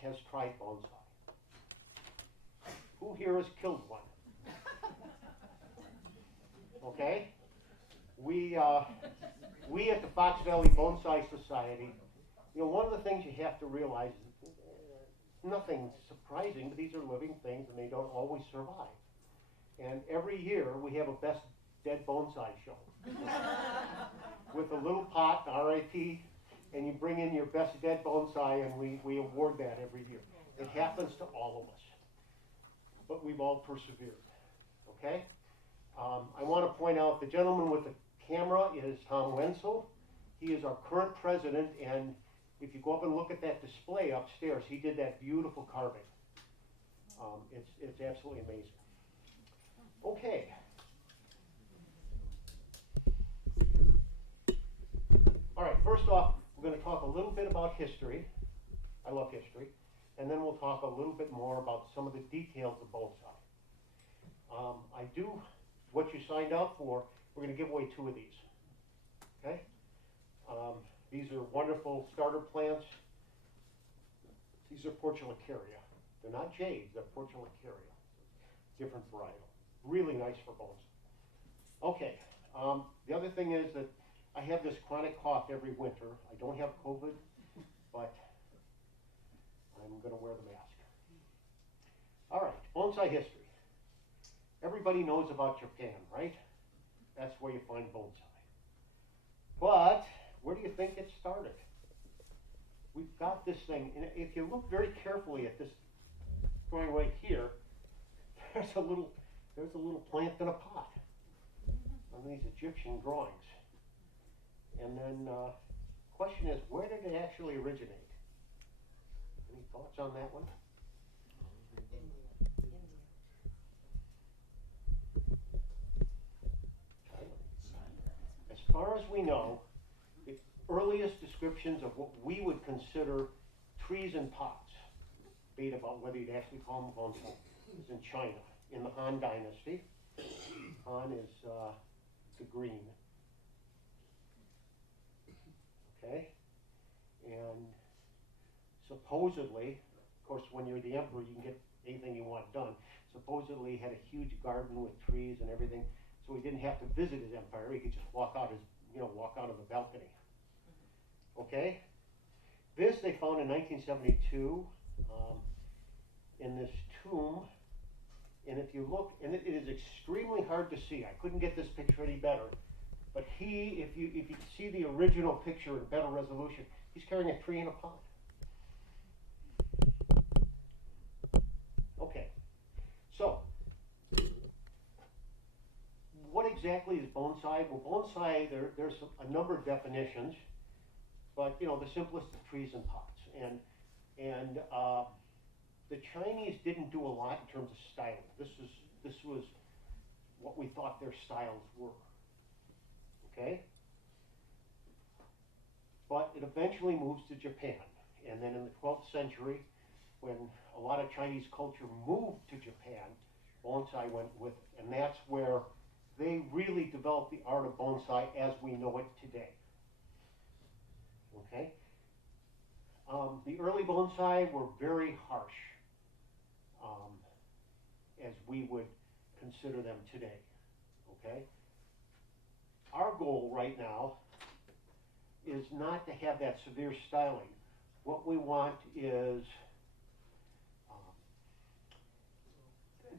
here has tried bonsai? Who here has killed one? Okay? We at the Fox Valley Bonsai Society, one of the things you have to realize is nothing surprising, but these are living things and they don't always survive. And every year we have a best dead bonsai show with a little pot, RIP, and you bring in your best dead bonsai and we award that every year. It happens to all of us, but we've all persevered, okay? I want to point out the gentleman with the camera is Tom Wenzel. He is our current president, and if you go up and look at that display upstairs, he did that beautiful carving. It's absolutely amazing. Okay. All right, first off, we're going to talk a little bit about history. I love history. And then we'll talk a little bit more about some of the details of bonsai. I do what you signed up for. We're going to give away 2 of these. Okay? These are wonderful starter plants. These are portulacaria. They're not jades, they're portulacaria. Different varietal. Really nice for bonsai. Okay. The other thing is that I have this chronic cough every winter. I don't have COVID, but I'm going to wear the mask. All right, bonsai history. Everybody knows about Japan, right? That's where you find bonsai. But where do you think it started? We've got this thing, and if you look very carefully at this drawing right here, there's a little plant in a pot on these Egyptian drawings. And then the question is, where did it actually originate? Any thoughts on that one? As far as we know, the earliest descriptions of what we would consider trees in pots, debate about whether you'd actually call them bonsai, is in China, in the Han Dynasty. Han is the green. Okay? And supposedly, of course, when you're the emperor, you can get anything you want done. Supposedly, he had a huge garden with trees and everything, so he didn't have to visit his empire. He could just walk out of the balcony. Okay? This they found in 1972 in this tomb. And if you look, and it is extremely hard to see. I couldn't get this picture any better. But if you see the original picture in better resolution, he's carrying a tree in a pot. Okay. So, what exactly is bonsai? Well, bonsai, there's a number of definitions, but the simplest is trees and pots. And the Chinese didn't do a lot in terms of styling. This was what we thought their styles were. Okay? But it eventually moves to Japan. And then in the 12th century, when a lot of Chinese culture moved to Japan, bonsai went with it. And that's where they really developed the art of bonsai as we know it today. Okay? The early bonsai were very harsh, as we would consider them today. Okay? Our goal right now is not to have that severe styling. What we want is,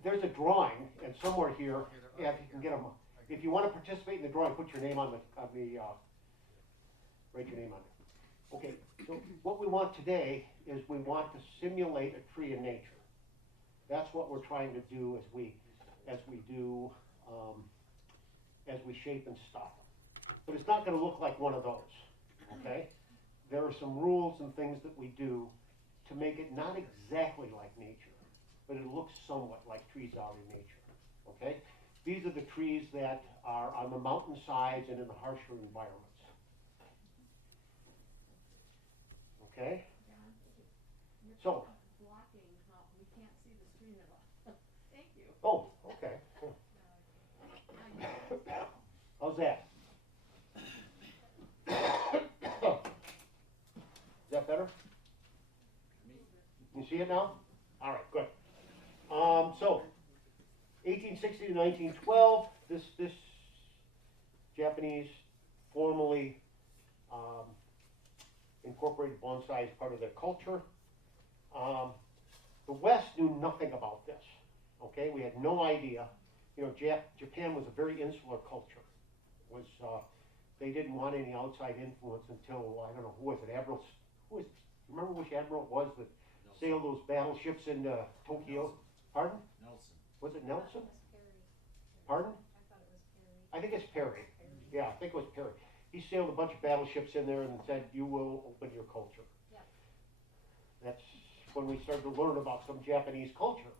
there's a drawing, and somewhere here, if you can get them, if you want to participate in the drawing, put your name on the write your name on it. Okay, so what we want today is we want to simulate a tree in nature. That's what we're trying to do as we shape and style. But it's not going to look like one of those, okay? There are some rules and things that we do to make it not exactly like nature, but it looks somewhat like trees are in nature, okay? These are the trees that are on the mountainsides and in the harsher environments. Okay? So. Blocking, we can't see the screen at all. Thank you. Oh, okay. Cool. How's that? Is that better? You see it now? All right, good. So, 1860 to 1912, this Japanese formally incorporated bonsai as part of their culture. The West knew nothing about this. Okay, we had no idea. You know, Japan was a very insular culture. They didn't want any outside influence until, I don't know, who was it? Remember which admiral it was that sailed those battleships into Tokyo? Pardon? Nelson. Was it Nelson? Perry. Pardon? I thought it was Perry. I think it's Perry. Yeah, I think it was Perry. He sailed a bunch of battleships in there and said, you will open your culture. Yeah. That's when we started to learn about some Japanese culture.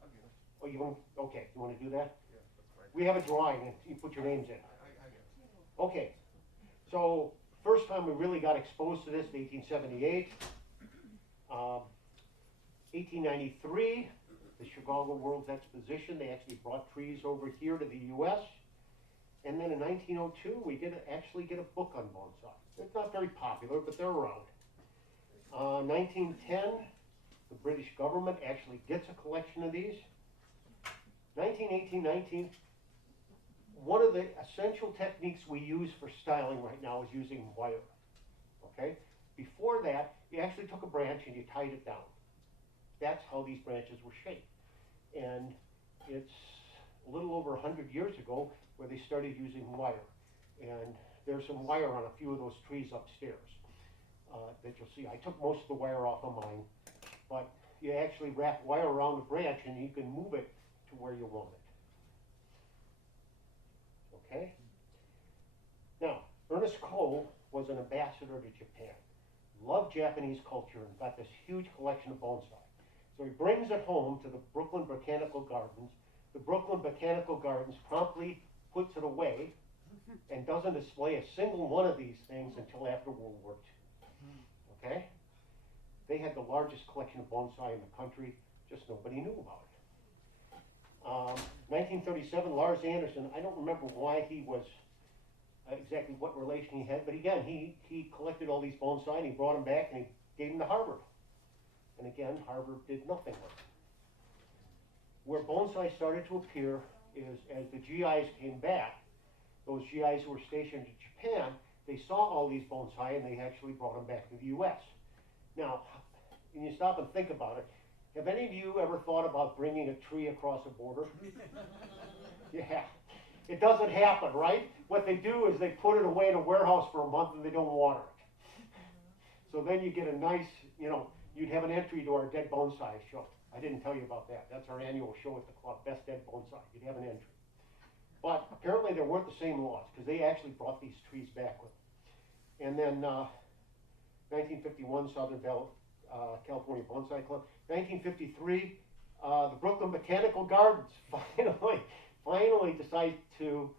I'll get it. Oh, you want, okay, you want to do that? Yeah, that's fine. We have a drawing and you put your names in. I get it. Okay, so first time we really got exposed to this in 1878. 1893, the Chicago World's Exposition, they actually brought trees over here to the U.S. And then in 1902, we did actually get a book on bonsai. It's not very popular, but they're around. 1910, the British government actually gets a collection of these. 1918, 19, one of the essential techniques we use for styling right now is using wire, okay? Before that, you actually took a branch and you tied it down. That's how these branches were shaped. And it's a little over 100 years ago where they started using wire. And there's some wire on a few of those trees upstairs that you'll see. I took most of the wire off of mine, but you actually wrap wire around the branch and you can move it to where you want it. Okay? Now, Ernest Cole was an ambassador to Japan. Loved Japanese culture and got this huge collection of bonsai. So he brings it home to the Brooklyn Botanical Gardens. The Brooklyn Botanical Gardens promptly puts it away and doesn't display a single one of these things until after World War II. Okay? They had the largest collection of bonsai in the country, just nobody knew about it. 1937, Lars Anderson, I don't remember why he was, exactly what relation he had, but again, he collected all these bonsai and he brought them back and he gave them to Harvard. And again, Harvard did nothing with it. Where bonsai started to appear is as the GIs came back, those GIs who were stationed in Japan, they saw all these bonsai and they actually brought them back to the US. Now, when you stop and think about it, have any of you ever thought about bringing a tree across a border? Yeah. It doesn't happen, right? What they do is they put it away in a warehouse for a month and they don't water it. So then you get a nice, you know, you'd have an entry to our Dead Bonsai show. I didn't tell you about that. That's our annual show at the club, Best Dead Bonsai. You'd have an entry. But apparently there weren't the same laws because they actually brought these trees back with them. And then 1951, Southern California Bonsai Club. 1953, the Brooklyn Botanical Gardens finally decide to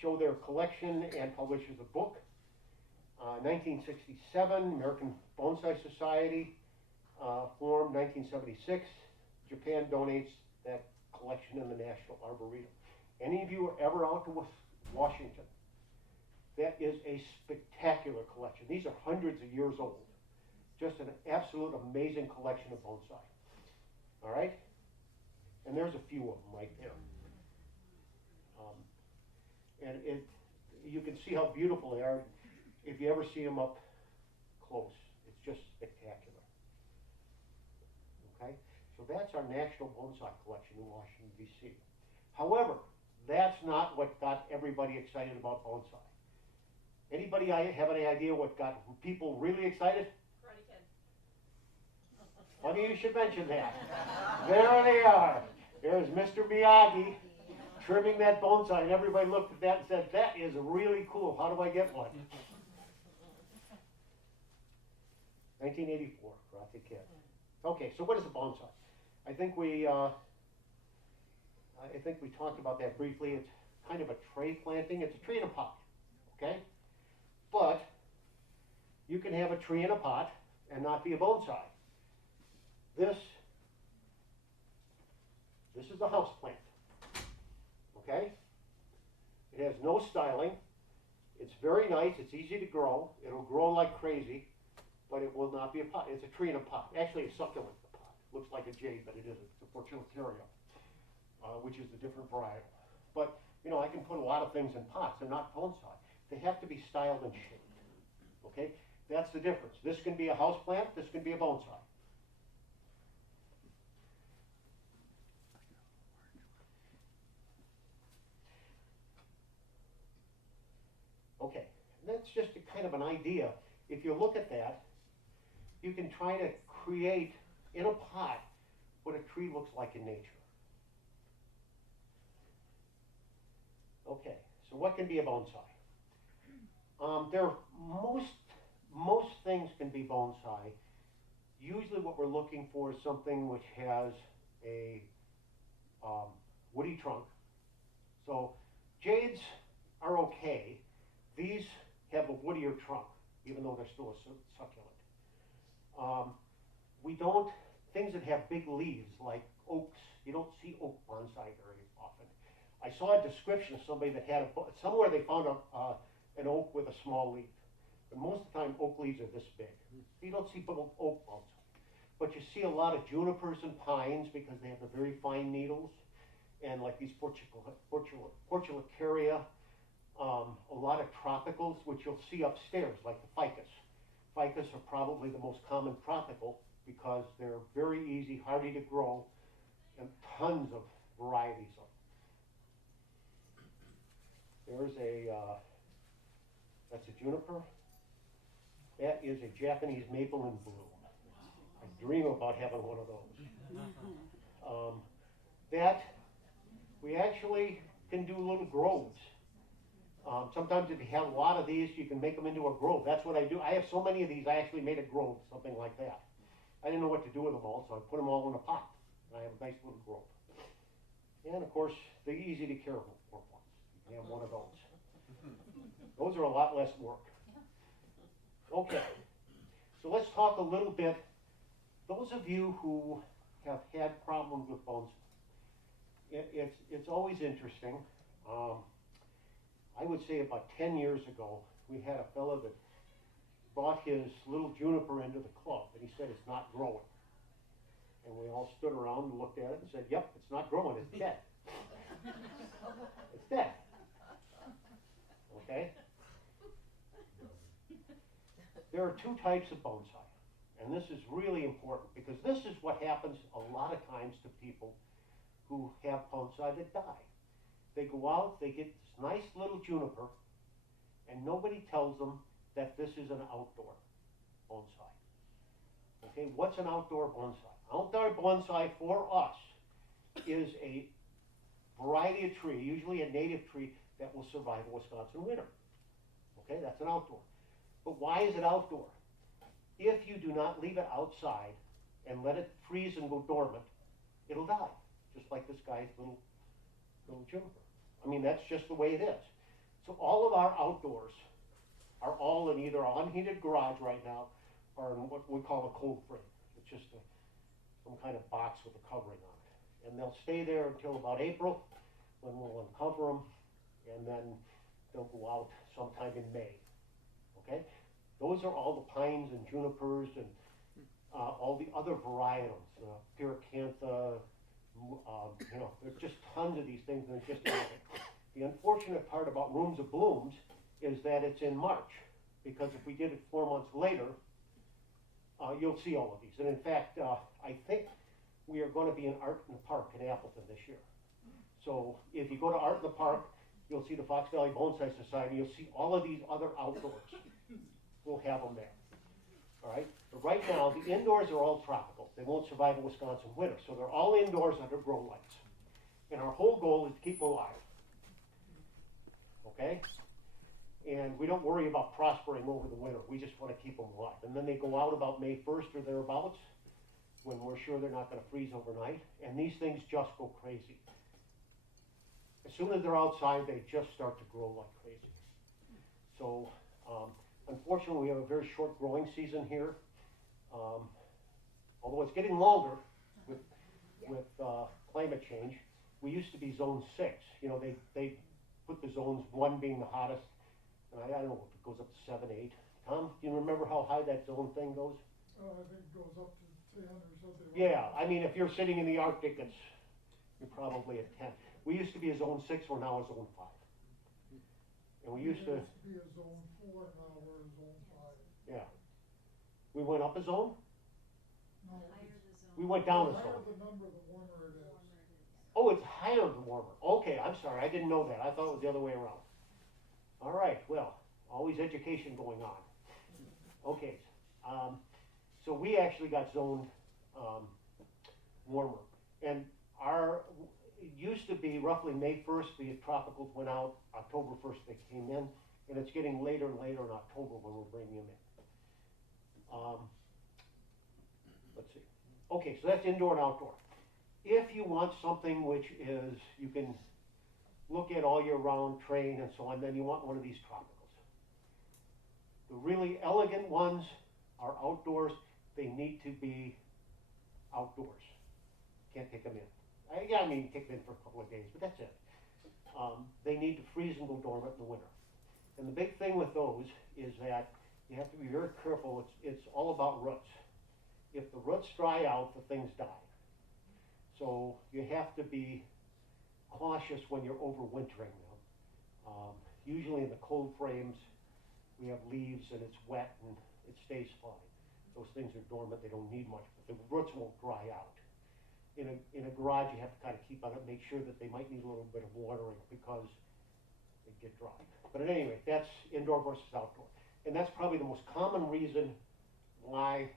show their collection and publishes a book. 1967, American Bonsai Society formed. 1976, Japan donates that collection in the National Arboretum. Any of you are ever out to Washington? That is a spectacular collection. These are hundreds of years old. Just an absolute amazing collection of bonsai. All right? And there's a few of them right there. And you can see how beautiful they are if you ever see them up close. It's just spectacular. Okay? So that's our National Bonsai Collection in Washington, D.C. However, that's not what got everybody excited about bonsai. Anybody have any idea what got people really excited? Karate Kid. Funny you should mention that. There they are. There's Mr. Miyagi trimming that bonsai, and everybody looked at that and said, that is really cool. How do I get one? 1984, Karate Kid. Okay, so what is a bonsai? I think we talked about that briefly. It's kind of a tray planting. It's a tree in a pot, okay? But you can have a tree in a pot and not be a bonsai. This is a house plant, okay? It has no styling. It's very nice. It's easy to grow. It'll grow like crazy. but it will not be a pot. It's a tree in a pot. Actually, a succulent in a pot. Looks like a jade, but it isn't. It's a Portulateria, which is the different varietal. But, you know, I can put a lot of things in pots. They're not bonsai. They have to be styled and shaped. Okay? That's the difference. This can be a house plant. This can be a bonsai. Okay, and that's just a kind of an idea. If you look at that, you can try to create in a pot what a tree looks like in nature. Okay, so what can be a bonsai? Most things can be bonsai. Usually what we're looking for is something which has a woody trunk. So jades are okay. These have a woodier trunk, even though they're still a succulent. Things that have big leaves, like oaks, you don't see oak bonsai very often. I saw a description of somebody that had somewhere they found an oak with a small leaf. But most of the time, oak leaves are this big. You don't see oak bonsai. But you see a lot of junipers and pines because they have the very fine needles. And like these Portulateria, a lot of tropicals, which you'll see upstairs, like the ficus. Ficus are probably the most common tropical because they're very easy, hardy to grow, and tons of varieties of them. There's that's a juniper. That is a Japanese maple in bloom. I dream about having one of those. We actually can do little groves. Sometimes if you have a lot of these, you can make them into a grove. That's what I do. I have so many of these, I actually made a grove, something like that. I didn't know what to do with them all, so I put them all in a pot. And I have a nice little grove. And of course, the easy to care for ones. You can have one of those. Those are a lot less work. Okay, so let's talk a little bit. Those of you who have had problems with bonsai, it's always interesting. I would say about 10 years ago, we had a fellow that brought his little juniper into the club, and he said it's not growing. And we all stood around and looked at it and said, yep, it's not growing, it's dead. It's dead. Okay? There are two types of bonsai, and this is really important because this is what happens a lot of times to people who have bonsai that die. They go out, they get this nice little juniper, and nobody tells them that this is an outdoor bonsai. Okay, what's an outdoor bonsai? Outdoor bonsai for us is a variety of tree, usually a native tree that will survive a Wisconsin winter. Okay, that's an outdoor. But why is it outdoor? If you do not leave it outside and let it freeze and go dormant, it'll die, just like this guy's little juniper. I mean, that's just the way it is. So all of our outdoors are all in either an unheated garage right now or in what we call a cold frame. It's just some kind of box with a covering on it. And they'll stay there until about April, when we'll uncover them, and then they'll go out sometime in May. Okay? Those are all the pines and junipers and all the other varietals, Pyracantha, there's just tons of these things, and it's just amazing. The unfortunate part about Rooms of Blooms is that it's in March, because if we did it 4 months later, you'll see all of these. And in fact, I think we are going to be in Art in the Park in Appleton this year. So if you go to Art in the Park, you'll see the Fox Valley Bonsai Society. You'll see all of these other outdoors. We'll have them there. All right? But right now, the indoors are all tropical. They won't survive a Wisconsin winter. So they're all indoors under grow lights. And our whole goal is to keep them alive. Okay? And we don't worry about prospering over the winter. We just want to keep them alive. And then they go out about May 1st or thereabouts, when we're sure they're not going to freeze overnight. And these things just go crazy. As soon as they're outside, they just start to grow like crazy. So, unfortunately, we have a very short growing season here. Although it's getting longer with climate change. We used to be zone 6. You know, they put the zones 1 being the hottest, and I don't know if it goes up to 7, 8. Tom, do you remember how high that zone thing goes? I think it goes up to 300 or something. Yeah, I mean, if you're sitting in the Arctic, you're probably at 10. We used to be a zone 6, we're now a zone 5. And we used to, be a zone 4, now we're a zone 5. yeah. We went up a zone, No, The higher the zone. we went down a the higher zone. the number, the warmer it the is. warmer it is. Oh, it's higher than warmer. Okay, I'm sorry, I didn't know that. I thought it was the other way around. All right, well, always education going on. Okay, so we actually got zoned warmer. And it used to be roughly May 1st, the tropicals went out, October 1st they came in, and it's getting later and later in October when we're bringing them in. Let's see. Okay, so that's indoor and outdoor. If you want something which is, you can look at all year round, train and so on, then you want one of these tropicals. The really elegant ones are outdoors. They need to be outdoors. Can't take them in. I mean, take them in for a couple of days, but that's it. They need to freeze and go dormant in the winter. And the big thing with those is that you have to be very careful. It's all about roots. If the roots dry out, the things die. So you have to be cautious when you're overwintering them. Usually in the cold frames, we have leaves and it's wet and it stays fine. Those things are dormant, they don't need much, but the roots won't dry out. In a garage, you have to kind of keep on it, make sure that they might need a little bit of watering because they get dry. But at any rate, that's indoor versus outdoor. And that's probably the most common reason why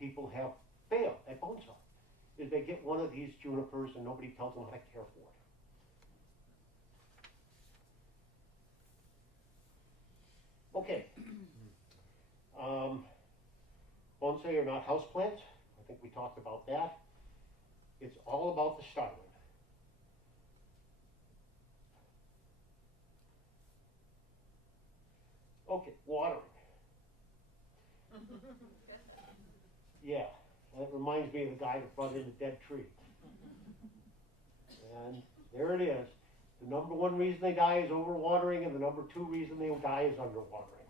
people have failed at bonsai, is they get one of these junipers and nobody tells them how to care for it. Okay. Bonsai are not houseplants. I think we talked about that. It's all about the styling. Okay, watering. Yeah, that reminds me of the guy that brought in the dead tree. And there it is. The number one reason they die is overwatering, and the number two reason they die is underwatering.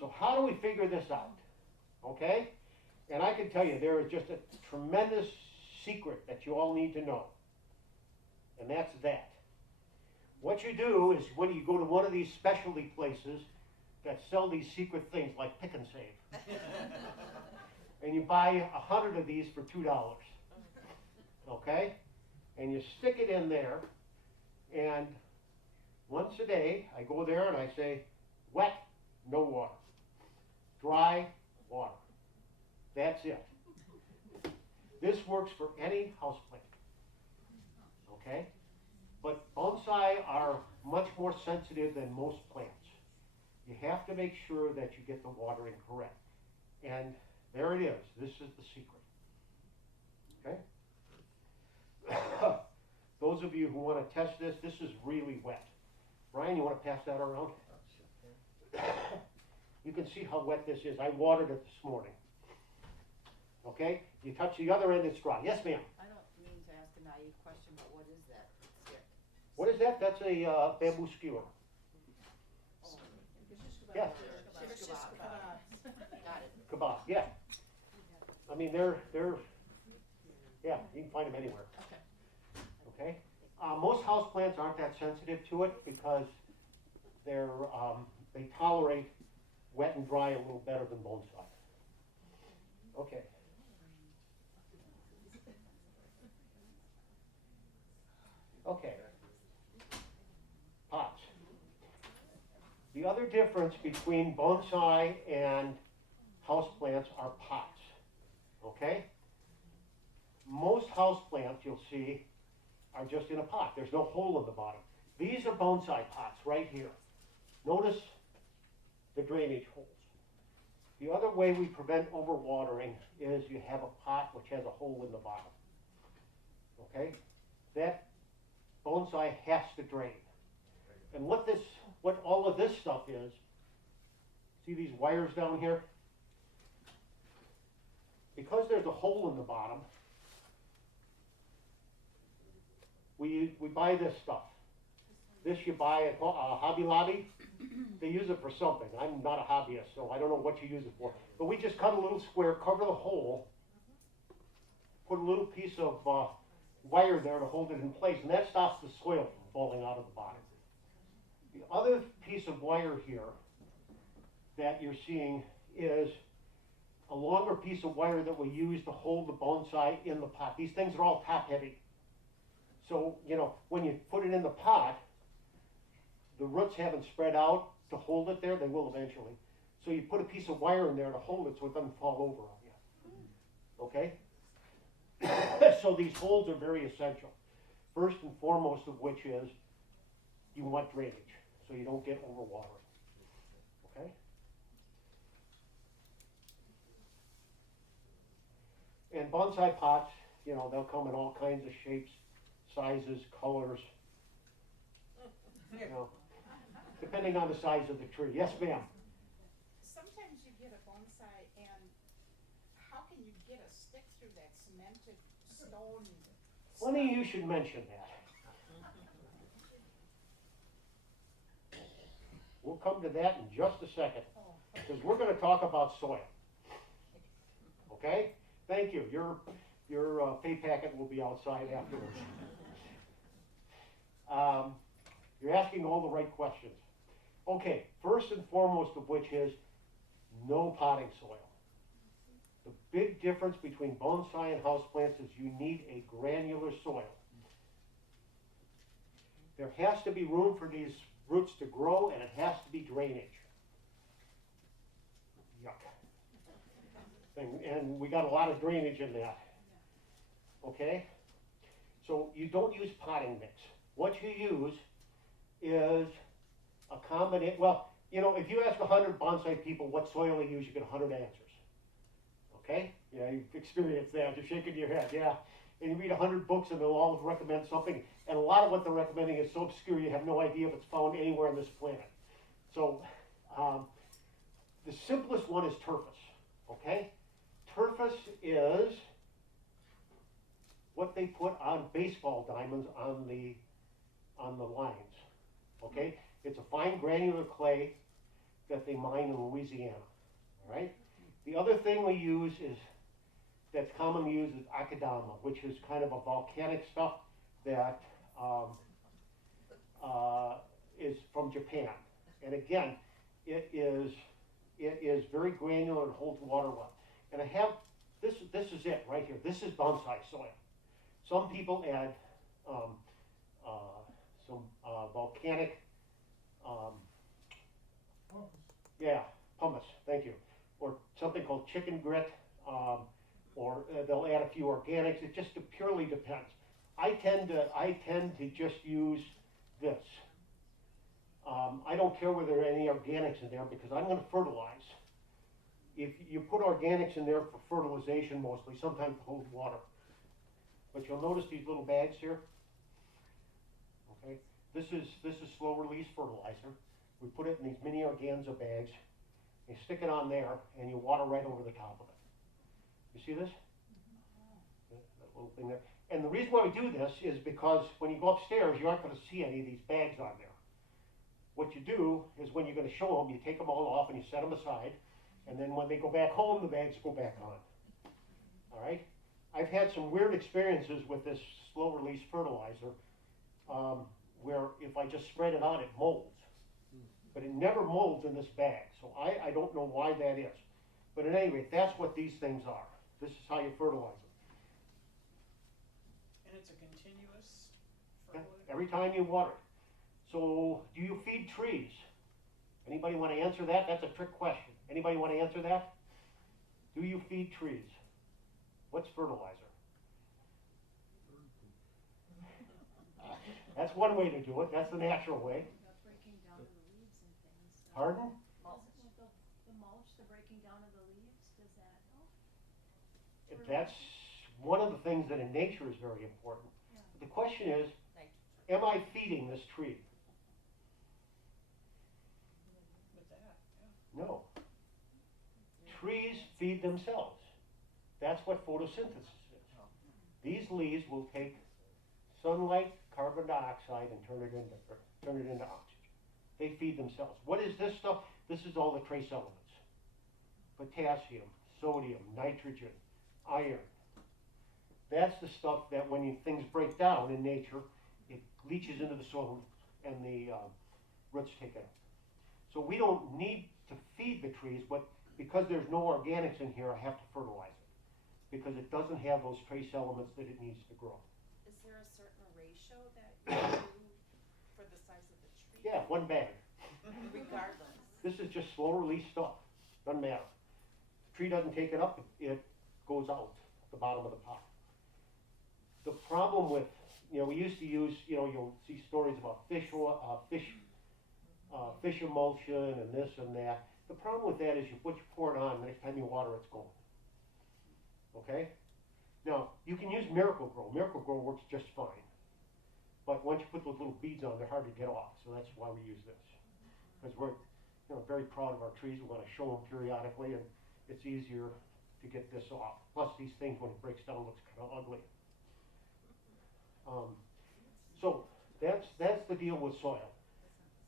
So how do we figure this out? Okay? And I can tell you, there is just a tremendous secret that you all need to know. And that's that. What you do is when you go to one of these specialty places that sell these secret things like Pick and Save, and you buy 100 of these for $2, okay? And you stick it in there, and once a day, I go there and I say, wet, no water. Dry, water. That's it. This works for any houseplant, okay? But bonsai are much more sensitive than most plants. You have to make sure that you get the watering correct. And there it is. This is the secret. Okay? Those of you who want to test this, this is really wet. Brian, you want to pass that around? You can see how wet this is. I watered it this morning. Okay? You touch the other end, it's dry. Yes, ma'am? I don't mean to ask a naive question, but what is that stick? What is that? That's a bamboo skewer. Yeah. Shish kebab. Got it. Kebab, yeah. I mean, they're, yeah, you can find them anywhere. Okay. Okay? Most houseplants aren't that sensitive to it because they're, they tolerate wet and dry a little better than bonsai. Okay. Okay. Pots. The other difference between bonsai and houseplants are pots. Okay? Most houseplants you'll see are just in a pot. There's no hole in the bottom. These are bonsai pots right here. Notice the drainage holes. The other way we prevent overwatering is you have a pot which has a hole in the bottom. Okay? That bonsai has to drain. And what all of this stuff is, see these wires down here? Because there's a hole in the bottom, we buy this stuff. This you buy at Hobby Lobby. They use it for something. I'm not a hobbyist, so I don't know what you use it for. But we just cut a little square, cover the hole, put a little piece of wire there to hold it in place, and that stops the soil from falling out of the bottom. The other piece of wire here that you're seeing is a longer piece of wire that we use to hold the bonsai in the pot. These things are all top heavy. So, you know, when you put it in the pot, the roots haven't spread out to hold it there. They will eventually. So you put a piece of wire in there to hold it so it doesn't fall over on you. Okay? So these holes are very essential. First and foremost of which is you want drainage so you don't get overwatering. Okay? And bonsai pots, you know, they'll come in all kinds of shapes, sizes, colors, you know, depending on the size of the tree. Yes, ma'am? Sometimes you get a bonsai and how can you get a stick through that cemented stone? Funny you should mention that. We'll come to that in just a second, because we're going to talk about soil. Okay? Thank you. Your pay packet will be outside afterwards. You're asking all the right questions. Okay, first and foremost of which is no potting soil. The big difference between bonsai and houseplants is you need a granular soil. There has to be room for these roots to grow, and it has to be drainage. Yuck. And we got a lot of drainage in that. Okay? So you don't use potting mix. What you use is a combination. Well, you know, if you ask 100 bonsai people what soil they use, you get 100 answers. Okay? Yeah, you've experienced that. You're shaking your head. Yeah. And you read 100 books and they'll all recommend something. And a lot of what they're recommending is so obscure you have no idea if it's found anywhere on this planet. So the simplest one is turfus. Okay? Turfus is what they put on baseball diamonds on the lines. Okay? It's a fine granular clay that they mine in Louisiana. All right? The other thing we use that's commonly used is akadama, which is kind of a volcanic stuff that is from Japan. And again, it is very granular and holds water well. And I have this is it right here. This is bonsai soil. Some people add some volcanic, pumice, thank you, or something called chicken grit, or they'll add a few organics. It just purely depends. I tend to just use this. I don't care whether there are any organics in there because I'm going to fertilize. If you put organics in there for fertilization mostly, sometimes it holds water. But you'll notice these little bags here. Okay, this is slow release fertilizer. We put it in these mini organza bags. You stick it on there, and you water right over the top of it. You see this? That little thing there. And the reason why we do this is because when you go upstairs, you aren't going to see any of these bags on there. What you do is when you're going to show them, you take them all off and you set them aside. And then when they go back home, the bags go back on. All right? I've had some weird experiences with this slow release fertilizer where if I just spread it out, it molds. But it never molds in this bag. So I don't know why that is. But at any rate, that's what these things are. This is how you fertilize them. And it's a continuous fertilizer? Every time you water it. So do you feed trees? Anybody want to answer that? That's a trick question. Anybody want to answer that? Do you feed trees? What's fertilizer? That's one way to do it. That's the natural way. About breaking down of the leaves and things. Pardon? The mulch, the breaking down of the leaves, does that help? That's one of the things that in nature is very important. Yeah. The question is, am I feeding this tree? With that, yeah. No. Trees feed themselves. That's what photosynthesis is. These leaves will take sunlight, carbon dioxide and turn it into oxygen. They feed themselves. What is this stuff? This is all the trace elements. Potassium, sodium, nitrogen, iron. That's the stuff that when things break down in nature, it leaches into the soil and the roots take it. So we don't need to feed the trees, but because there's no organics in here, I have to fertilize it because it doesn't have those trace elements that it needs to grow. Is there a certain ratio that you do for the size of the tree? Yeah, 1 bag. Regardless. This is just slow release stuff. Doesn't matter. Tree doesn't take it up, it goes out the bottom of the pot. The problem with, we used to use, you'll see stories about fish emulsion and this and that. The problem with that is what you pour it on, the next time you water it's gone. Okay? Now, you can use Miracle-Gro. Miracle-Gro works just fine. But once you put those little beads on, they're hard to get off. So that's why we use this. Because we're very proud of our trees. We want to show them periodically, and it's easier to get this off. Plus, these things, when it breaks down, looks kind of ugly. So that's the deal with soil.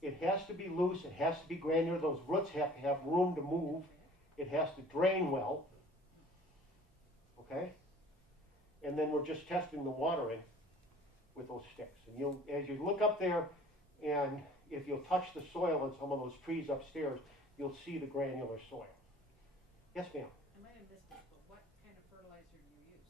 It has to be loose. It has to be granular. Those roots have to have room to move. It has to drain well. Okay? And then we're just testing the watering with those sticks. And as you look up there, and if you'll touch the soil on some of those trees upstairs, you'll see the granular soil. Yes, ma'am? I might have missed it, but what kind of fertilizer do you use?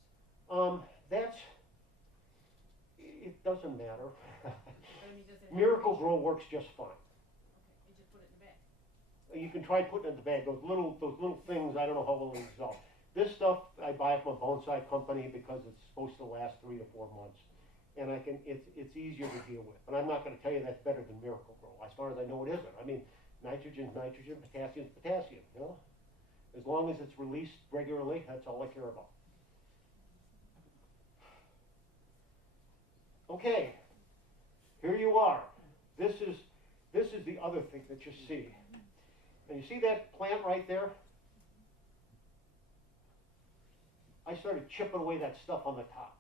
It doesn't matter. But I mean, does it have Miracle-Gro works just fine. Okay, you just put it in the bag. You can try putting it in the bag. Those little things, I don't know how well they dissolve. This stuff I buy from a bonsai company because it's supposed to last 3 to 4 months, and it's easier to deal with. But I'm not going to tell you that's better than Miracle-Gro. As far as I know, it isn't. I mean, nitrogen's nitrogen, potassium's potassium. As long as it's released regularly, that's all I care about. Okay, here you are. This is the other thing that you see. And you see that plant right there? I started chipping away that stuff on the top.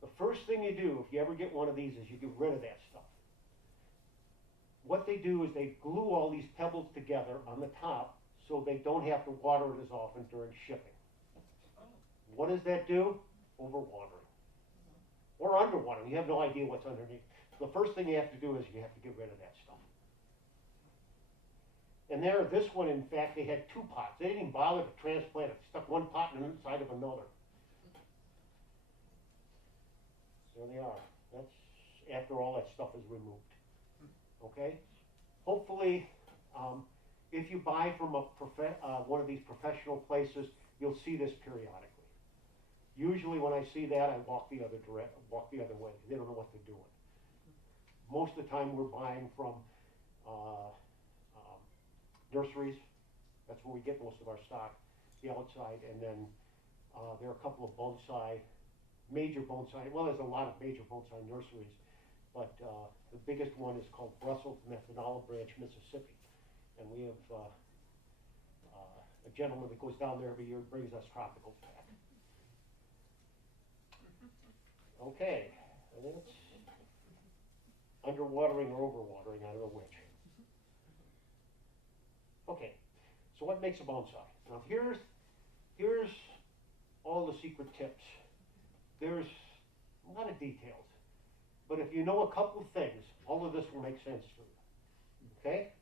The first thing you do, if you ever get one of these, is you get rid of that stuff. What they do is they glue all these pebbles together on the top so they don't have to water it as often during shipping. What does that do? Overwatering. Or underwatering. You have no idea what's underneath. The first thing you have to do is you have to get rid of that stuff. And this one, in fact, they had 2 pots. They didn't even bother to transplant it. They stuck one pot inside of another. There they are. That's after all that stuff is removed. Okay? Hopefully, if you buy from one of these professional places, you'll see this periodically. Usually when I see that, I walk the other way. They don't know what they're doing. Most of the time we're buying from nurseries. That's where we get most of our stock, the outside. And then there are a couple of major bonsai, well, there's a lot of major bonsai nurseries, but the biggest one is called Brussels, and that's in Olive Branch, Mississippi. And we have a gentleman that goes down there every year and brings us tropicals back. Okay, and then it's underwatering or overwatering, I don't know which. Okay, so what makes a bonsai? Now here's all the secret tips. There's a lot of details, but if you know a couple of things, all of this will make sense to you. Okay?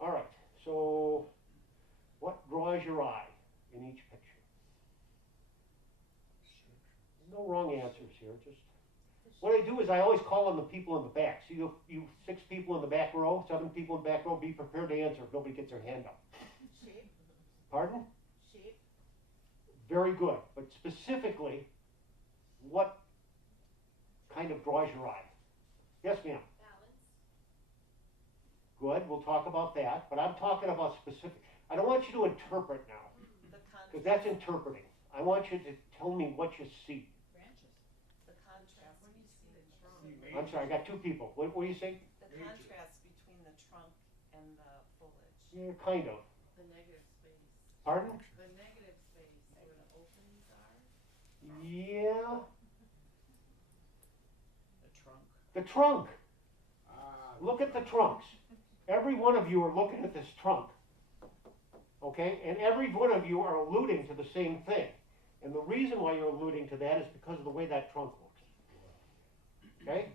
All right, so what draws your eye in each picture? No wrong answers here. Just what I do is I always call on the people in the back. So you 6 people in the back row, 7 people in the back row, be prepared to answer if nobody gets their hand up. Shape, Pardon? shape, Very good. But specifically, what kind of draws your eye? Yes, ma'am. Balance. Good. We'll talk about that. But I'm talking about specific. I don't want you to interpret now, The because that's interpreting. I want you to tell me what you see. Branches. The contrast between the trunk. I'm sorry, I got 2 people. What do you say? The contrast between the trunk and the foliage. Yeah, kind of. The negative space. Pardon? The negative space where the openings are. Yeah. The trunk. Look at the trunks. Every one of you are looking at this trunk. Okay? And every one of you are alluding to the same thing. And the reason why you're alluding to that is because of the way that trunk looks. Okay?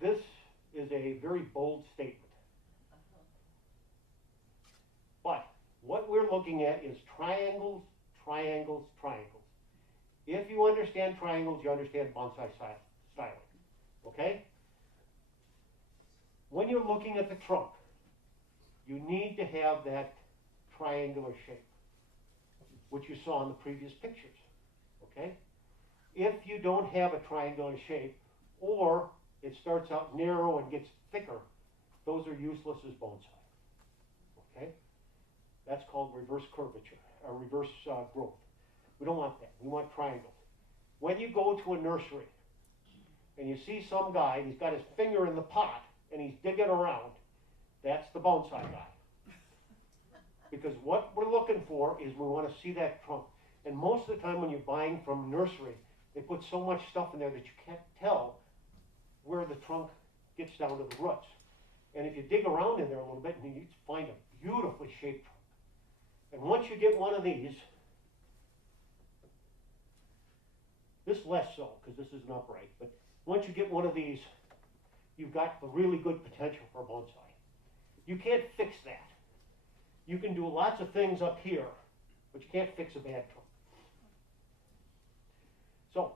This is a very bold statement. But what we're looking at is triangles, triangles, triangles. If you understand triangles, you understand bonsai styling. Okay? When you're looking at the trunk, you need to have that triangular shape, which you saw in the previous pictures. Okay? If you don't have a triangular shape, or it starts out narrow and gets thicker, those are useless as bonsai. Okay? That's called reverse curvature, or reverse growth. We don't want that. We want triangles. When you go to a nursery and you see some guy, he's got his finger in the pot and he's digging around, that's the bonsai guy. Because what we're looking for is we want to see that trunk. And most of the time when you're buying from a nursery, they put so much stuff in there that you can't tell where the trunk gets down to the roots. And if you dig around in there a little bit, you find a beautifully shaped trunk. And once you get one of these, this less so, because this isn't upright, but once you get one of these, you've got a really good potential for bonsai. You can't fix that. You can do lots of things up here, but you can't fix a bad trunk. So,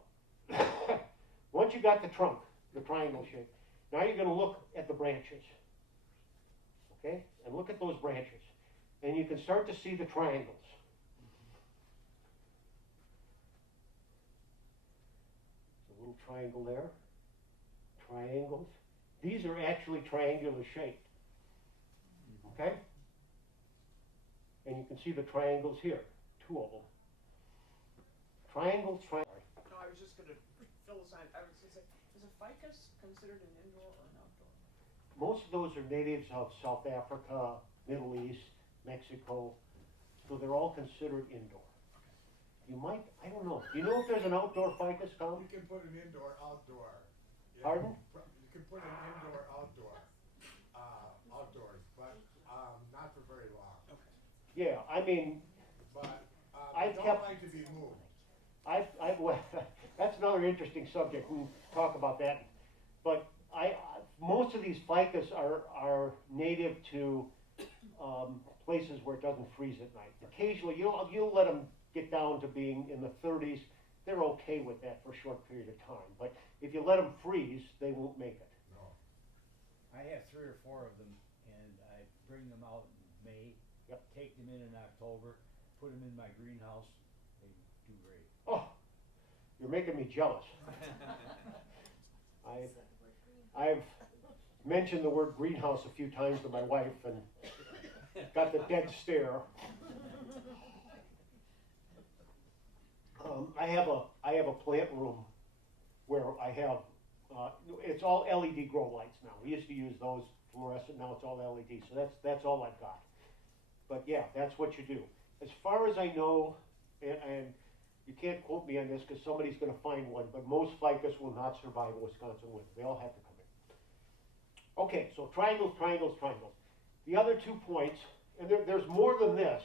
once you got the trunk, the triangle shape, now you're going to look at the branches. Okay? And look at those branches. And you can start to see the triangles. A little triangle there. Triangles. These are actually triangular shaped. Okay? And you can see the triangles here. Two of them. Triangles, triangles. No, I was just gonna fill this in. I was gonna say, is a ficus considered an indoor or an outdoor? Most of those are natives of South Africa, Middle East, Mexico, so they're all considered indoor. You might, I don't know. Do you know if there's an outdoor ficus, Tom? You can put an indoor, outdoor. Yeah, Pardon? You can put an indoor, outdoors, but not for very long. Okay. Yeah, I mean, But I've don't kept- like to be moved. well, that's another interesting subject. We'll talk about that. But most of these ficus are native to places where it doesn't freeze at night. Occasionally, you'll let them get down to being in the 30s. They're okay with that for a short period of time. But if you let them freeze, they won't make it. No. I have 3 or 4 of them, and I bring them out in May, Yep. take them in October, put them in my greenhouse. They do great. Oh, you're making me jealous. I've mentioned the word greenhouse a few times to my wife and got the dead stare. I have a plant room where I have it's all LED grow lights now. We used to use those fluorescent, now it's all LED. So that's all I've got. But yeah, that's what you do. As far as I know, and you can't quote me on this because somebody's going to find one, but most ficus will not survive a Wisconsin winter. They all have to come in. Okay, so triangles, triangles, triangles. The other 2 points, and there's more than this,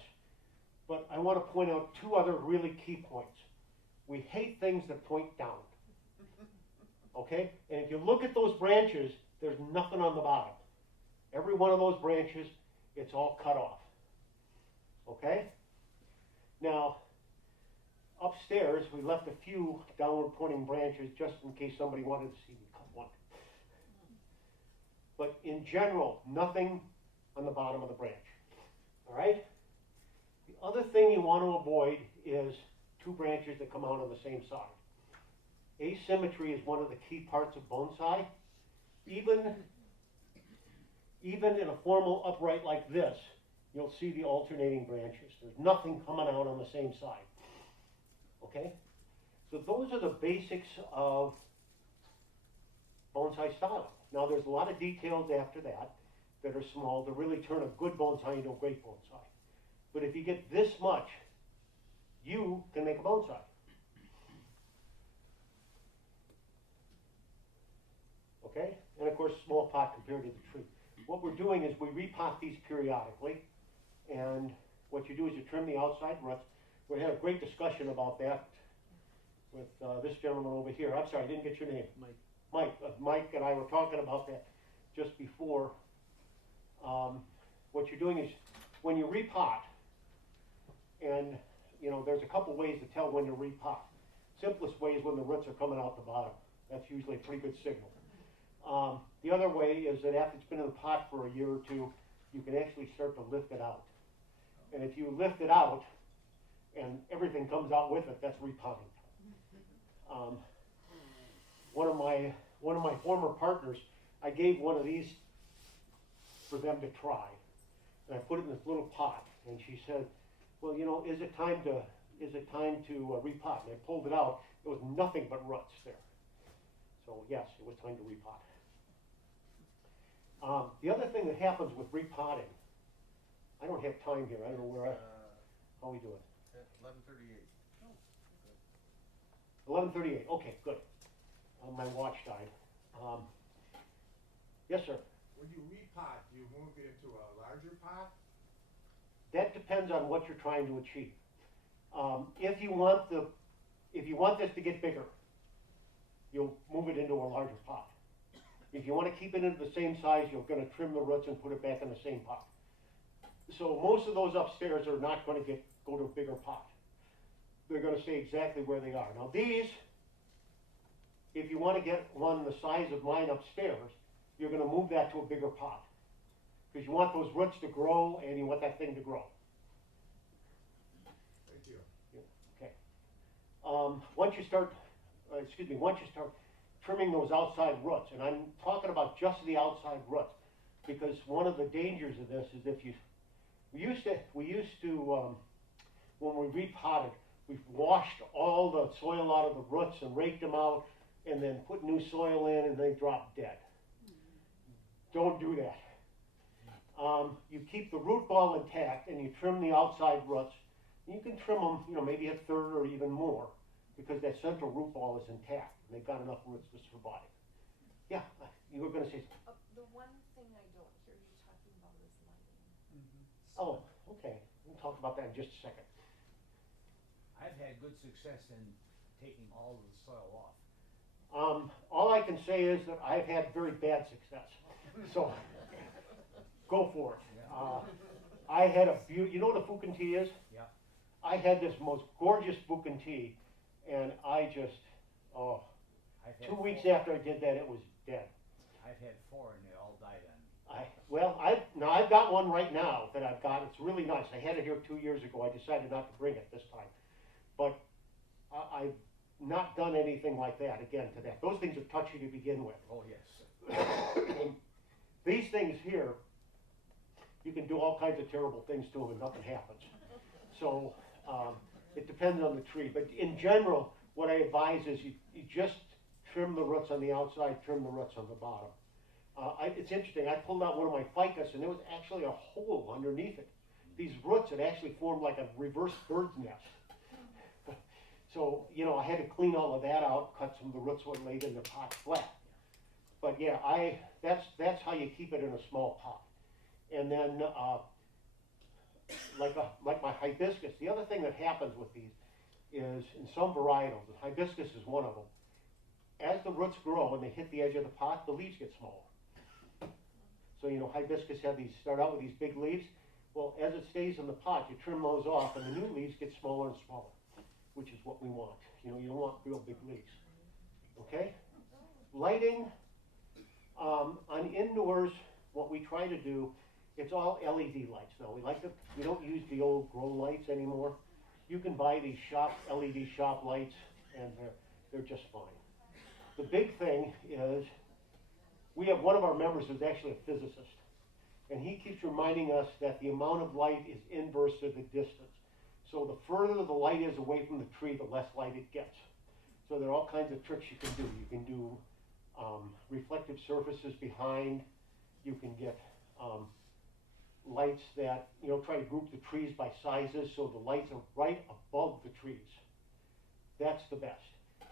but I want to point out 2 other really key points. We hate things that point down. Okay? And if you look at those branches, there's nothing on the bottom. Every one of those branches, it's all cut off. Okay? Now, upstairs, we left a few downward pointing branches just in case somebody wanted to see me cut one. But in general, nothing on the bottom of the branch. All right? The other thing you want to avoid is 2 branches that come out on the same side. Asymmetry is one of the key parts of bonsai. Even in a formal upright like this, you'll see the alternating branches. There's nothing coming out on the same side. Okay? So those are the basics of bonsai styling. Now there's a lot of details after that that are small to really turn a good bonsai into a great bonsai. But if you get this much, you can make a bonsai. and of course, small pot compared to the tree. What we're doing is we repot these periodically, and what you do is you trim the outside roots. We had a great discussion about that with this gentleman over here. I'm sorry, I didn't get your name. Mike and I were talking about that just before. What you're doing is when you repot, and you know, there's a couple ways to tell when to repot. Simplest way is when the roots are coming out the bottom. That's usually a pretty good signal. The other way is that after it's been in the pot for a year or two, you can actually start to lift it out. And if you lift it out and everything comes out with it, that's repotting. One of my former partners, I gave one of these for them to try, and I put it in this little pot. And she said, "Well, you know, is it time to repot?" And I pulled it out. There was nothing but ruts there. So yes, it was time to repot. The other thing that happens with repotting, I don't have time here. I don't know how we do it. 11:38. 11:38. Okay, good. My watch died. Yes, sir. When you repot, do you move it into a larger pot? That depends on what you're trying to achieve. If you want this to get bigger, you'll move it into a larger pot. If you want to keep it in the same size, you're going to trim the roots and put it back in the same pot. So most of those upstairs are not going to go to a bigger pot. They're going to stay exactly where they are. Now these, if you want to get one the size of mine upstairs, you're going to move that to a bigger pot. Because you want those roots to grow and you want that thing to grow. Thank you. Okay. Once you start trimming those outside roots, and I'm talking about just the outside roots, because one of the dangers of this is if you, we used to when we repotted, we've washed all the soil out of the roots and raked them out, and then put new soil in, and they drop dead. Don't do that. You keep the root ball intact, and you trim the outside roots. You can trim them, you know, maybe a third or even more, because that central root ball is intact. And they've got enough roots to survive. Yeah, you were going to say something. The one thing I don't hear you talking about is lighting. Oh, okay. We'll talk about that in just a second. I've had good success in taking all of the soil off. All I can say is that I've had very bad success. So, go for it. I had you know what a Ficus is? Yeah. I had this most gorgeous Ficus, and I just, I've had 2 weeks four. after I did that, it was dead. I've had 4 and they all died on me. I've got one right now that I've got. It's really nice. I had it here 2 years ago. I decided not to bring it this time. But I've not done anything like that again to that. Those things are touchy to begin with. Oh, yes. These things here, you can do all kinds of terrible things to them and nothing happens. So it depends on the tree. But in general, what I advise is you just trim the roots on the outside, trim the roots on the bottom. It's interesting. I pulled out one of my ficus, and there was actually a hole underneath it. These roots had actually formed like a reverse bird's nest. So, you know, I had to clean all of that out, cut some of the roots when laid in the pot flat. But yeah, that's how you keep it in a small pot. And then, like my hibiscus, the other thing that happens with these is in some varietals, and hibiscus is one of them, as the roots grow and they hit the edge of the pot, the leaves get smaller. So, you know, hibiscus start out with these big leaves. Well, as it stays in the pot, you trim those off and the new leaves get smaller and smaller, which is what we want. You know, you don't want real big leaves. Okay? Lighting, on indoors, what we try to do, it's all LED lights now. We don't use the old grow lights anymore. You can buy these LED shop lights, and they're just fine. The big thing is, we have one of our members who's actually a physicist, and he keeps reminding us that the amount of light is inverse to the distance. So the further the light is away from the tree, the less light it gets. So there are all kinds of tricks you can do. You can do reflective surfaces behind. You can get lights that, you know, try to group the trees by sizes so the lights are right above the trees. That's the best.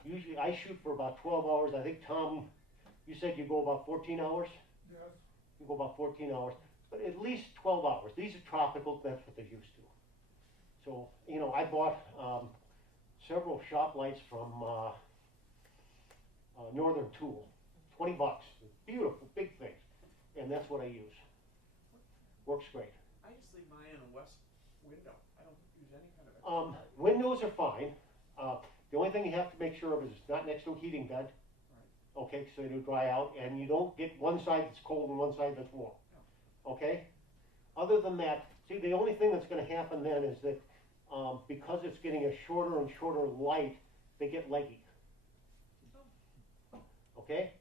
Usually I shoot for about 12 hours. I think Tom You said you go about 14 hours? Yes, You go about 14 hours, but at least 12 hours. These are tropical, that's what they're used to. So, you know, I bought several shop lights from Northern Tool, $20. Beautiful, big things. And that's what I use. Works great. I just leave mine in a west window. I don't use any kind of extra. Windows are fine. The only thing you have to make sure of is it's not next to a heating bed. Okay, so it'll dry out, and you don't get one side that's cold and one side that's warm. Okay? Other than that, see, the only thing that's going to happen then is that because it's getting a shorter and shorter light, they get leggy. Okay?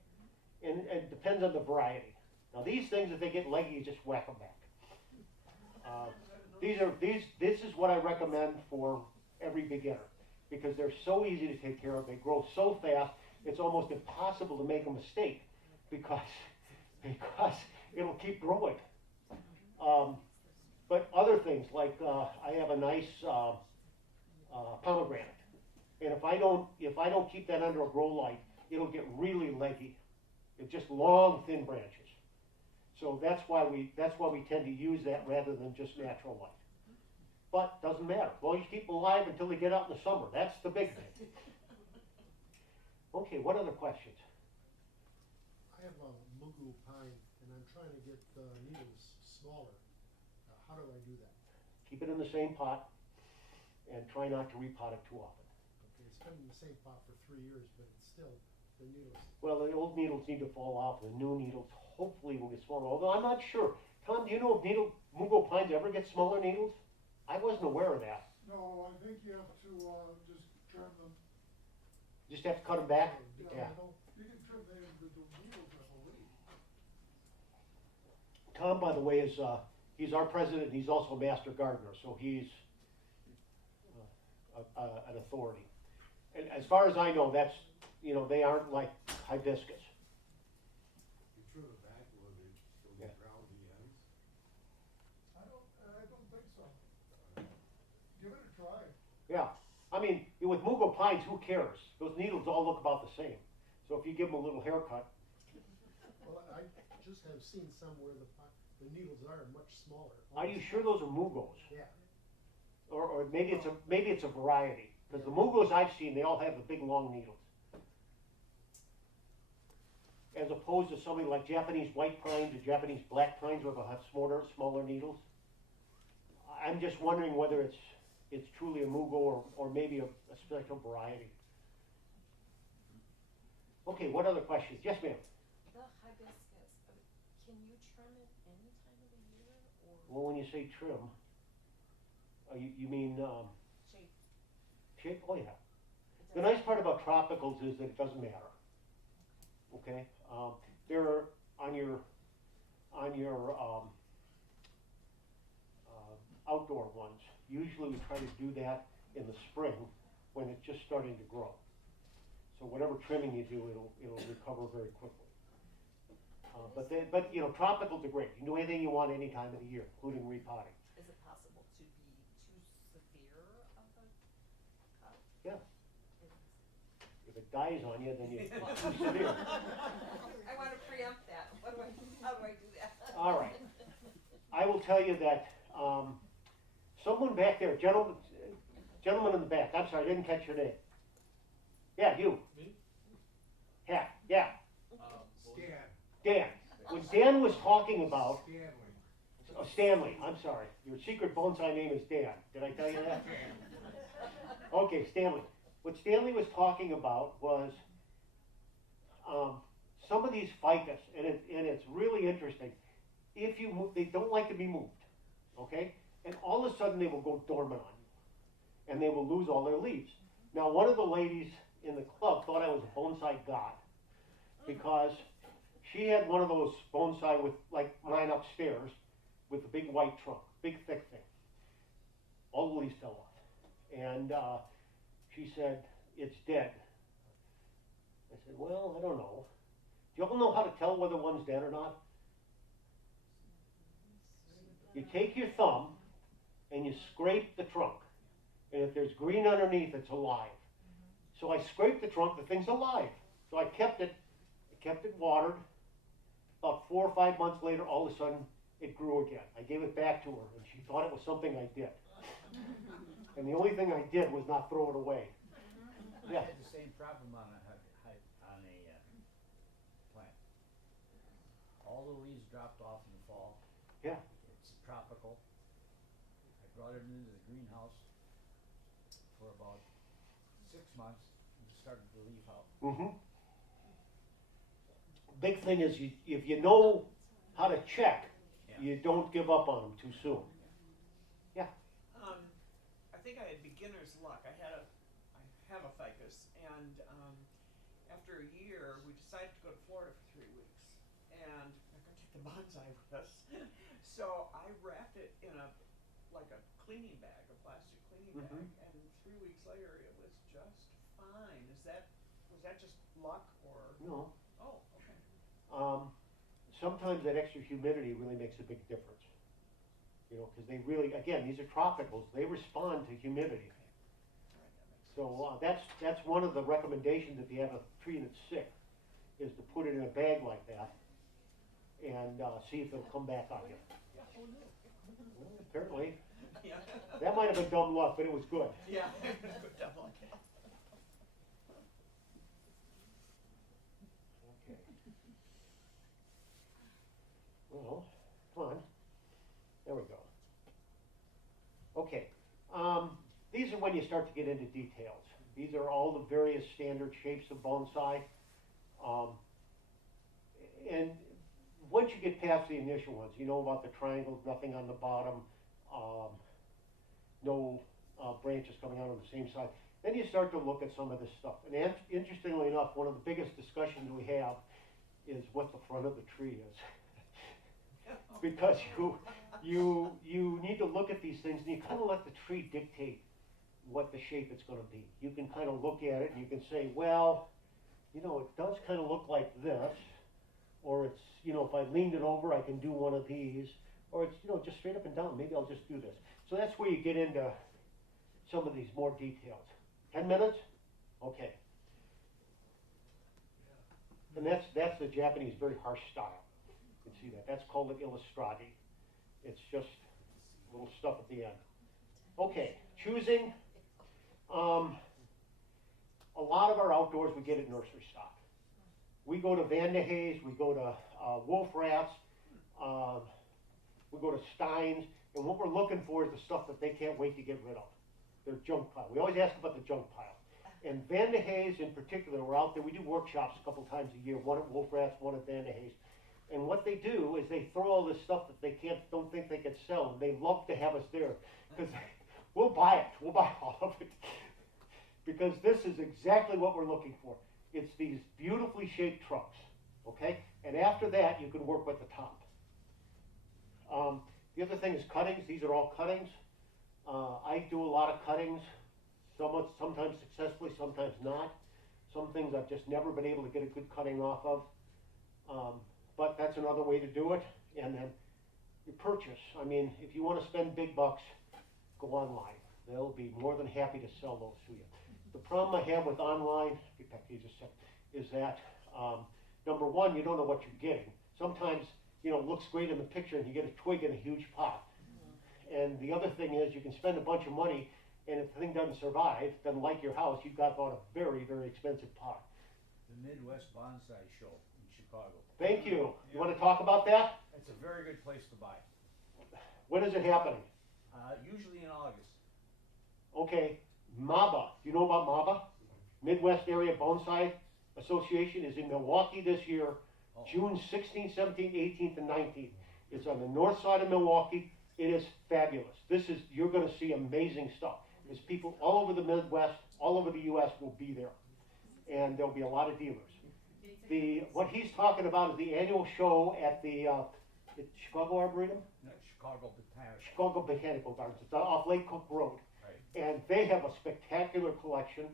And it depends on the variety. Now these things, if they get leggy, you just whack them back. This is what I recommend for every beginner because they're so easy to take care of. They grow so fast, it's almost impossible to make a mistake because it'll keep growing. But other things like I have a nice pomegranate, and if I don't keep that under a grow light, it'll get really leggy. It's just long, thin branches. So that's why we tend to use that rather than just natural light. But doesn't matter. As long as you keep them alive until they get out in the summer. That's the big thing. Okay, what other questions? I have a mugu pine, and I'm trying to get the needles smaller. How do I do that? Keep it in the same pot and try not to repot it too often. Okay, it's been in the same pot for 3 years, but it's still, the needles. Well, the old needles need to fall off, and the new needles hopefully will get smaller. Although I'm not sure. Tom, do you know if mugu pines ever get smaller needles? I wasn't aware of that. no, I think you have to, just trim them. Just have to cut them back? Yeah. You can trim the individual needles, I believe. Tom, by the way, is he's our president. He's also a master gardener, so he's an authority. And as far as I know, that's they aren't like hibiscus. You trim it back, will they still get round the ends? I don't think so. Give it a try. Yeah, I mean, with mugu pines, who cares? Those needles all look about the same. So if you give them a little haircut, Well, I just have seen some where the needles are much smaller. are you sure those are mugos? Yeah. Or maybe it's a variety. Because the mugos I've seen, they all have the big long needles. As opposed to something like Japanese white pines or Japanese black pines where they'll have smaller needles. I'm just wondering whether it's truly a mugo or maybe a special variety. Okay, what other questions? Yes, ma'am. The hibiscus, can you trim it any time of the year or? Well, when you say trim, you mean Shape. shape? Oh, yeah. It The doesn't- nice part about tropicals is that it doesn't matter. Okay, there are on your outdoor ones. Usually we try to do that in the spring when it's just starting to grow. So whatever trimming you do, it'll recover very quickly. But tropicals are great. You can do anything you want any time of the year, including repotting. Is it possible to be too severe of a cut? Yeah. Is- If it dies on you, then it's too severe. I wanna preempt that. How do I do that? All right. I will tell you that someone back there, gentleman in the back. I'm sorry, I didn't catch your name. Yeah, you. Me? Yeah, Stan, Dan. What Dan was talking about, Stanley. Stanley. I'm sorry. Your secret bonsai name is Dan. Did I tell you that? Okay, Stanley. What Stanley was talking about was some of these ficus, and it's really interesting. If you move, they don't like to be moved, okay? And all of a sudden they will go dormant on you, and they will lose all their leaves. Now, one of the ladies in the club thought I was a bonsai god because she had one of those bonsai with like mine upstairs with a big white trunk, big thick thing. All the leaves fell off, and she said it's dead. I said, well, I don't know. Do y'all know how to tell whether one's dead or not? You take your thumb and you scrape the trunk. And if there's green underneath, it's alive. So I scraped the trunk, the thing's alive. So I kept it kept it watered. About 4 or 5 months later, all of a sudden, it grew again. I gave it back to her, and she thought it was something I did. And the only thing I did was not throw it away. I Yeah. had the same problem on a plant. All the leaves dropped off in the fall. Yeah. It's tropical. I brought it into the greenhouse for about 6 months and it started to leaf out. Mm-hmm. Big thing is, if you know how to check, you don't give up on them too soon. I think I had beginner's luck. I have a ficus, and after a year, we decided to go to Florida for 3 weeks, and I'm gonna take the bonsai with us. So I wrapped it in a cleaning bag, a plastic cleaning bag, and 3 weeks later, it was just fine. Was that just luck or? No. Oh, okay. Sometimes that extra humidity really makes a big difference. You know, because they really, again, these are tropicals. They respond to humidity. All right, that makes sense. So that's one of the recommendations if you have a tree that's sick, is to put it in a bag like that and see if it'll come back on you. Yeah, who knew? Well, apparently, Yeah. that might have been dumb luck, but it was good. Yeah, good devil. Okay. Well, come on. There we go. Okay. These are when you start to get into details. These are all the various standard shapes of bonsai. And once you get past the initial ones, you know about the triangles, nothing on the bottom, no branches coming out on the same side. Then you start to look at some of this stuff. And interestingly enough, one of the biggest discussions we have is what the front of the tree is. Because you need to look at these things and you kind of let the tree dictate what the shape it's going to be. You can kind of look at it and you can say, well, you know, it does kind of look like this, or it's, you know, if I leaned it over, I can do one of these, or it's, you know, just straight up and down. Maybe I'll just do this. So that's where you get into some of these more details. 10 minutes? Okay. And that's the Japanese very harsh style. You can see that. That's called an illustrati. It's just little stuff at the end. Okay, choosing. A lot of our outdoors we get at nursery stock. We go to Van de Hayes, we go to Wolf Rats, we go to Stein's, and what we're looking for is the stuff that they can't wait to get rid of. Their junk pile. We always ask about the junk pile. And Van de Hayes in particular, we're out there, we do workshops a couple times a year, one at Wolf Rats, one at Van de Hayes. And what they do is they throw all this stuff that they don't think they can sell, and they love to have us there. Because we'll buy it, we'll buy all of it. Because this is exactly what we're looking for. It's these beautifully shaped trunks, okay? And after that, you can work with the top. The other thing is cuttings. These are all cuttings. I do a lot of cuttings, sometimes successfully, sometimes not. Some things I've just never been able to get a good cutting off of. But that's another way to do it. And then you purchase. I mean, if you want to spend big bucks, go online. They'll be more than happy to sell those to you. The problem I have with online, get back to you just a second, is that number one, you don't know what you're getting. Sometimes, you know, it looks great in the picture and you get a twig in a huge pot. And the other thing is you can spend a bunch of money, and if the thing doesn't survive, doesn't like your house, you've got bought a very, very expensive pot. The Midwest Bonsai Show in Chicago. Thank you. You want to talk about that? It's a very good place to buy. When is it happening? Usually in August. Okay, MABA. Do you know about MABA? Midwest Area Bonsai Association is in Milwaukee this year, June 16th, 17th, 18th, and 19th. It's on the north side of Milwaukee. It is fabulous. You're going to see amazing stuff. There's people all over the Midwest, all over the U.S. will be there. And there'll be a lot of dealers. What he's talking about is the annual show at the Chicago Arboretum? No, Chicago Botanical. Chicago Botanical Gardens. It's off Lake Cook Road. Right. And they have a spectacular collection.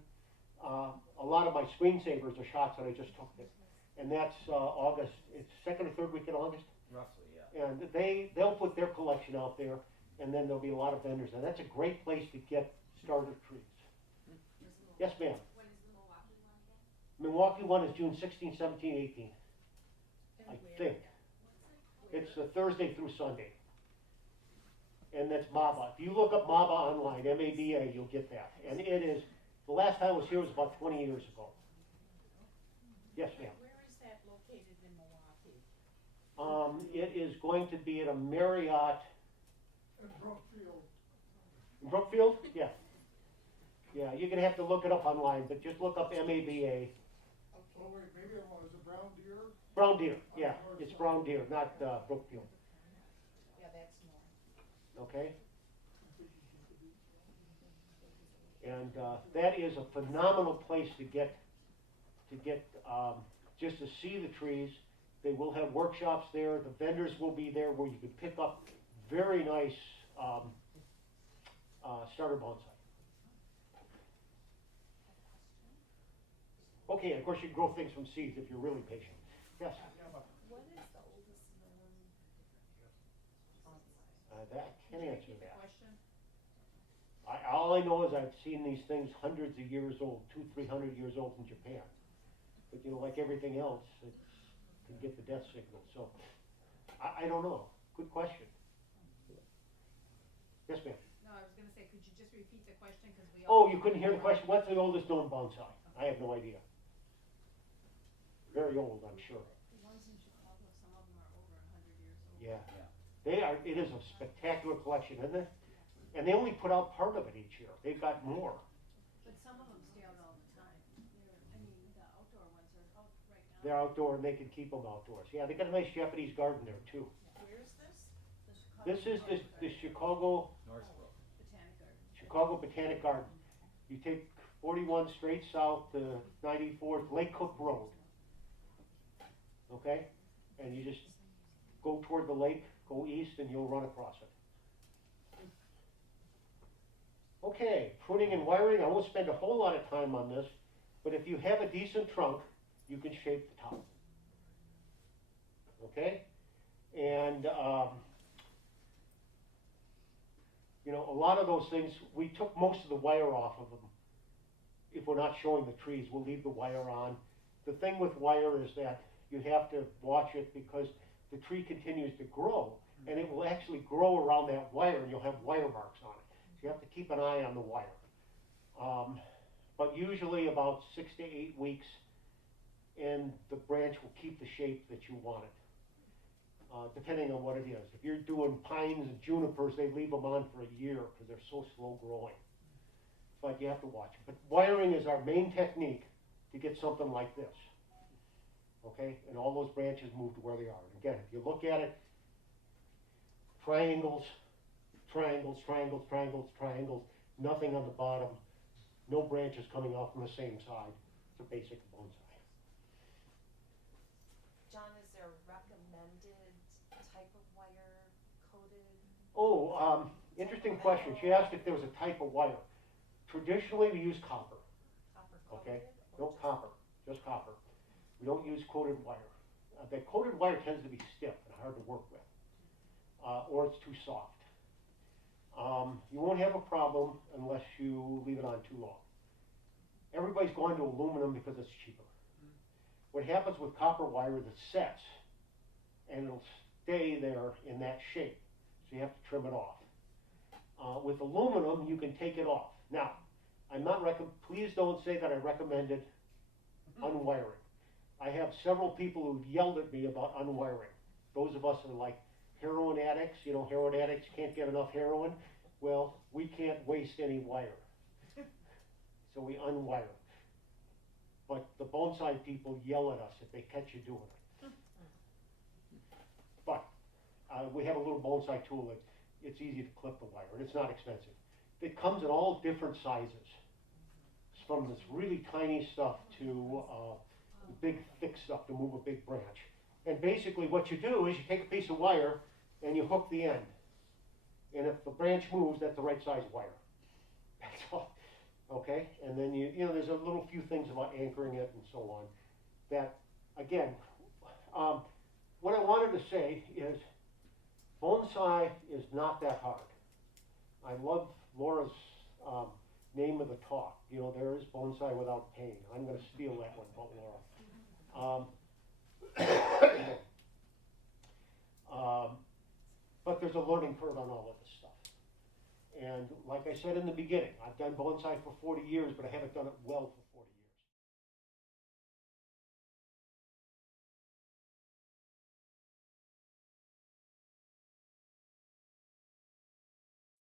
A lot of my screensavers are shots that I just took there. And that's August, it's second or third week in August. Roughly, yeah. And they'll put their collection out there, and then there'll be a lot of vendors. And that's a great place to get starter trees. Yes, ma'am. When is the Milwaukee one again? Milwaukee one is June 16, 17, 18, And I where? think. It's the Thursday through Sunday. And that's MABA. If you look up MABA online, M-A-B-A, you'll get that. And it is, the last time I was here was about 20 years ago. Yes, ma'am. Where is that located in Milwaukee? It is going to be at a Marriott In Brookfield. in Brookfield? Yeah. Yeah, you're gonna have to look it up online, but just look up M-A-B-A. Oh, wait, maybe it was a Brown Deer? Brown Deer, yeah, it's Brown Deer, not Brookfield, Yeah, that's north. okay? And that is a phenomenal place to get, just to see the trees. They will have workshops there, the vendors will be there where you can pick up very nice starter bonsai. Okay, of course you can grow things from seeds if you're really patient. Yes? What is the oldest known bonsai? That can't answer Repeat the that. question. All I know is I've seen these things hundreds of years old, 200-300 years old in Japan. But you know, like everything else, it can get the death signal. So I don't know. Good question. Yes, ma'am. No, I was gonna say, could you just repeat the question, cause we Oh, all. you couldn't hear the question? What's the oldest known bonsai? I have no idea. Very old, I'm sure. The ones in Chicago, some of them are over 100 years old. Yeah. Yeah. They are, it is a spectacular collection, isn't it? And they only put out part of it each year. They've got more. But some of them stay out all the time. The outdoor ones are out right now. They're outdoor and they can keep them outdoors. Yeah, they got a nice Japanese garden there too. Where is this? This is the Chicago Northbrook. Botanic Garden. Chicago Botanic Garden. You take 41 straight south to 94th Lake Cook Road. Okay? And you just go toward the lake, go east, and you'll run across it. Okay, pruning and wiring. I won't spend a whole lot of time on this, but if you have a decent trunk, you can shape the top. Okay? And, you know, a lot of those things, we took most of the wire off of them. If we're not showing the trees, we'll leave the wire on. The thing with wire is that you have to watch it because the tree continues to grow, and it will actually grow around that wire, and you'll have wire marks on it. So you have to keep an eye on the wire. But usually about 6 to 8 weeks, and the branch will keep the shape that you want it, depending on what it is. If you're doing pines and junipers, they leave them on for a year because they're so slow growing. But you have to watch it. But wiring is our main technique to get something like this. Okay? And all those branches move to where they are. And again, if you look at it, triangles, triangles, triangles, triangles, triangles, nothing on the bottom, no branches coming off from the same side. It's a basic bonsai. John, is there a recommended type of wire coated? Oh, interesting question. She asked if there was a type of wire. Traditionally, we use copper. Copper Okay? coated? No copper, just copper. We don't use coated wire. The coated wire tends to be stiff and hard to work with, or it's too soft. You won't have a problem unless you leave it on too long. Everybody's going to aluminum because it's cheaper. What happens with copper wire is it sets, and it'll stay there in that shape, so you have to trim it off. With aluminum, you can take it off. Now, I'm not please don't say that I recommended unwiring. I have several people who've yelled at me about unwiring. Those of us who are like heroin addicts, you know, heroin addicts can't get enough heroin. Well, we can't waste any wire. So we unwire. But the bonsai people yell at us if they catch you doing it. But we have a little bonsai tool that it's easy to clip the wire, and it's not expensive. It comes in all different sizes, from this really tiny stuff to big, thick stuff to move a big branch. And basically what you do is you take a piece of wire and you hook the end. And if the branch moves, that's the right size wire. That's all. Okay? And then you know, there's a little few things about anchoring it and so on. That, again, what I wanted to say is bonsai is not that hard. I love Laura's name of the talk. You know, there is bonsai without pain. I'm going to steal that one, but Laura. But there's a learning curve on all of this stuff. And like I said in the beginning, I've done bonsai for 40 years, but I haven't done it well for